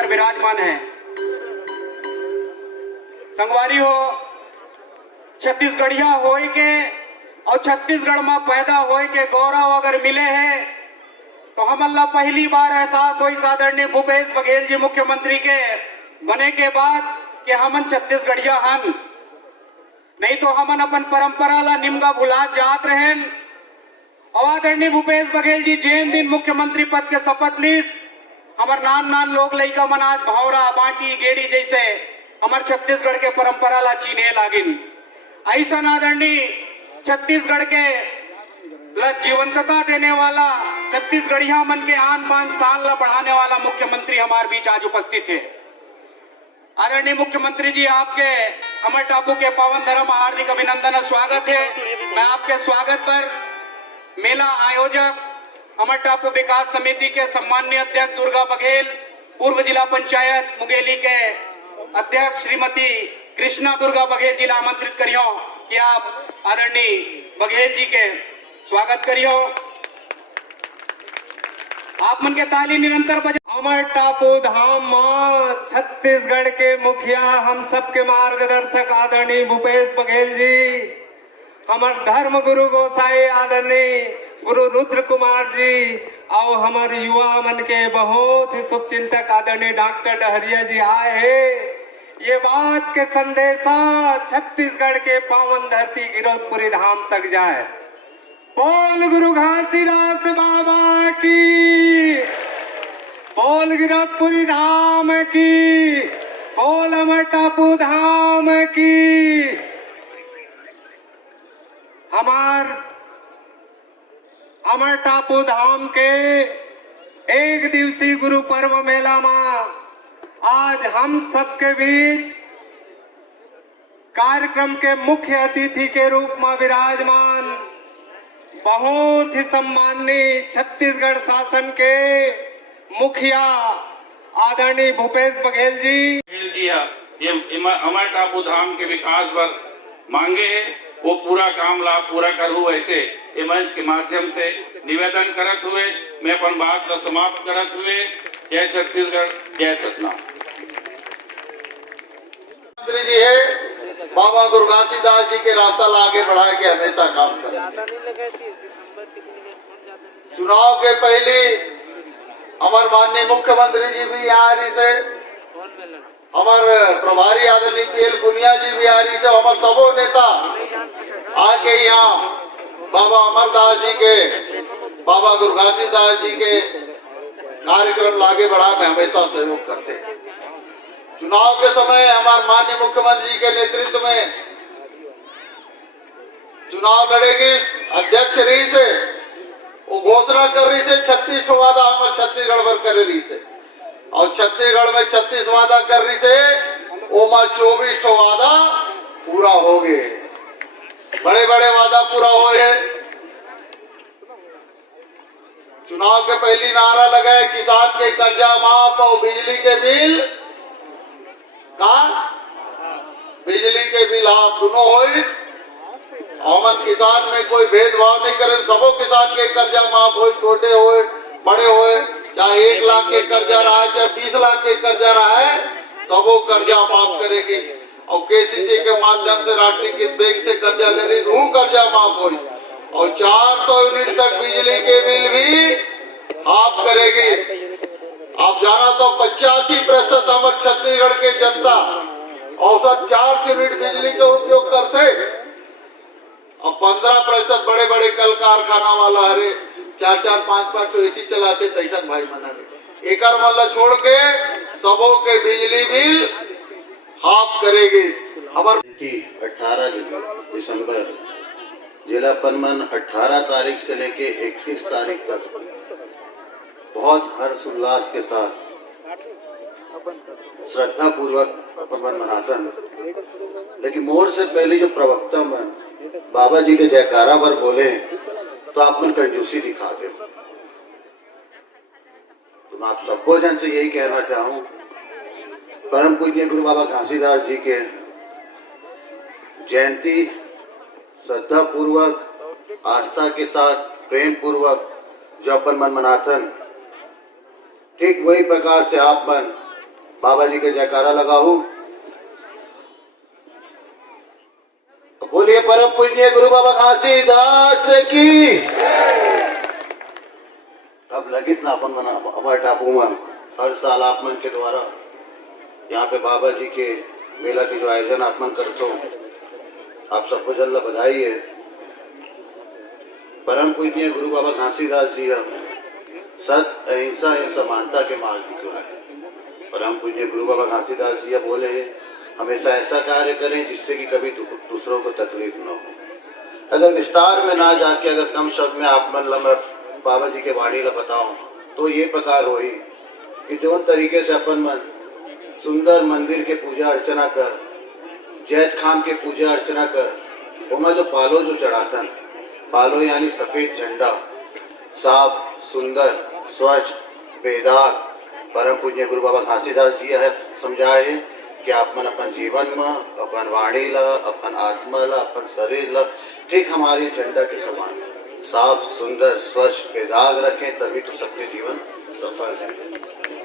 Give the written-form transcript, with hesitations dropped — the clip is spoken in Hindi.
पर विराजमान है। संगवारी हो, छत्तीसगढ़िया होए के और छत्तीसगढ़ में पैदा होए के गौरव अगर मिले है तो हमन ला पहली बार एहसास हुई आदरणीय भूपेश बघेल जी मुख्यमंत्री के बने के बाद कि हमन छत्तीसगढ़िया हन। नहीं तो हमन अपन परंपरा ला निमगा भुला जात रहेन। और आदरणीय भूपेश बघेल जी जैन दिन मुख्यमंत्री पद के शपथ लीस, हमार नान नान लोग लइका मन आज भौरा बाटी गेड़ी जैसे हमार छत्तीसगढ़ के परंपरा ला चीने लागिन। ऐसा आदरणीय छत्तीसगढ़ के जीवंतता देने वाला, छत्तीसगढ़िया मन के आन बान शान ला बढ़ाने वाला मुख्यमंत्री हमारे बीच आज उपस्थित है। आदरणीय मुख्यमंत्री जी, आपके अमर टापू के पावन धर्म हार्दिक अभिनंदन और स्वागत है। मैं आपके स्वागत पर मेला आयोजक अमर टापू विकास समिति के सम्माननीय अध्यक्ष दुर्गा बघेल, पूर्व जिला पंचायत मुंगेली के अध्यक्ष श्रीमती कृष्णा दुर्गा बघेल जी आमंत्रित करियो कि आप आदरणीय बघेल जी के स्वागत करियो। आप मन के ताली निरंतर बजा। अमर टापू धाम मां छत्तीसगढ़ के मुखिया, हम सबके मार्गदर्शक आदरणीय भूपेश बघेल जी, हमार धर्म गुरु गोसाई आदरणीय गुरु रुद्र कुमार जी और हमारे युवा मन के बहुत ही शुभचिंतक आदरणीय डॉक्टर डहरिया जी आए हैं। ये बात के संदेशा छत्तीसगढ़ के पावन धरती गिरौदपुरी धाम तक जाए। बोल गुरु घासीदास बाबा की, बोल गिरौदपुरी धाम की, बोल अमर टापू धाम की। हमार अमर टापू धाम के एक दिवसीय गुरु पर्व मेला में आज हम सबके बीच कार्यक्रम के मुख्य अतिथि के रूप में विराजमान बहुत ही सम्माननीय छत्तीसगढ़ शासन के मुखिया आदरणीय भूपेश बघेल जी ये अमर टापू धाम के विकास पर मांगे है, वो पूरा काम लाभ पूरा करूँ, ऐसे ये मंच के माध्यम से निवेदन करत हुए मैं अपन बात का समाप्त करत हुए जय छत्तीसगढ़, जय सतनाम। मंत्री जी है बाबा गुरु घासीदास जी के रास्ता ला आगे बढ़ा के हमेशा काम कर। चुनाव के पहले हमारे माननीय मुख्यमंत्री जी भी यहाँ रही से, हमारे प्रभारी आदरणीय पीएल पुनिया जी भी आ रही से, हमारे सबो नेता आके यहाँ बाबा अमरदास जी के, बाबा गुरु घासीदास जी के कार्यक्रम लागे बढ़ा में हमेशा सहयोग करते हैं। चुनाव के समय हमारे माननीय मुख्यमंत्री जी के नेतृत्व में चुनाव लड़ेगी, अध्यक्ष रही से वो घोषणा कर रही से 36 वादा हमारे छत्तीसगढ़ पर कर रही से, और छत्तीसगढ़ में 36 वादा कर रही से वो 24 वादा पूरा हो गए, बड़े बड़े वादा पूरा हुए। चुनाव के पहली नारा लगाए किसान के कर्जा माफ और बिजली के बिल बिजली के बिल आप दोनों हो। हमन किसान में कोई भेदभाव नहीं करें, सबो किसान के कर्जा माफ हो, छोटे हो बड़े हो, चाहे 1 लाख के कर्जा रहा है चाहे 20 लाख के कर्जा रहा है, सबो कर्जा माफ करेगी। और केसीसी के माध्यम से राष्ट्रीयकृत बैंक से कर्जा ले रही वो कर्जा माफ हो, और 400 यूनिट तक बिजली के बिल भी आप करेगी। आप जाना तो 85% हमारे छत्तीसगढ़ के जनता औसत 400 यूनिट बिजली का उपयोग करते, और 15% बड़े बड़े कल कारखाना वाला हरे 4-4, 5-5 एसी चलाते तैसन भाई मना एक मल्ला छोड़ के सबों के बिजली बिल हाफ करेगी। हमारे 18 दिसंबर जिला पनमन 18 तारीख से लेके 31 तारीख तक बहुत हर्ष उल्लास के साथ श्रद्धा पूर्वक पनमन मनातन। लेकिन मोर से पहले जो प्रवक्ता मन बाबा जी के जयकारा पर बोले तो आप मन कंजूसी दिखा दे। तो मैं आप सबको जन से यही कहना चाहूँ, परम पूज्य गुरु बाबा घासीदास जी के जयंती श्रद्धा पूर्वक आस्था के साथ प्रेम पूर्वक जो अपन मन मनाथन, ठीक वही प्रकार से आप मन बाबा जी के जयकारा लगाऊं। बोलिए परम पूज्य गुरु बाबा घासीदास की। अब लगीच ना अपन मना हमारे टापू में हर साल आप मन के द्वारा यहाँ पे बाबा जी के मेला के जो आयोजन आप मन करते हो, आप सबको जल्द बधाई है। परम पूज्य गुरु बाबा घासीदास जी सत अहिंसा एवं समानता के मार्ग दिखला है। परम पूज्य गुरु बाबा घासीदास जी बोले हैं हमेशा ऐसा कार्य करें जिससे कि कभी दूसरों को तकलीफ न हो। अगर विस्तार में ना जाके अगर कम शब्द में आप मन बाबा जी के वाणी ला बताऊं तो ये प्रकार हो ही कि जो तरीके से अपन मन सुंदर मंदिर के पूजा अर्चना कर, जैत खाम के पूजा अर्चना कर, उमा जो पालो जो चढ़ातन, पालो यानी सफेद झंडा, साफ सुंदर स्वच्छ बेदाग, परम पूज्य गुरु बाबा घासीदास जी है समझाए है कि आप मन अपन जीवन में अपन वाणी ला, अपन आत्मा ला, अपन शरीर ला ठीक हमारी झंडा के समान साफ सुंदर स्वच्छ बेदाग रखें, तभी तो सबके जीवन सफल है।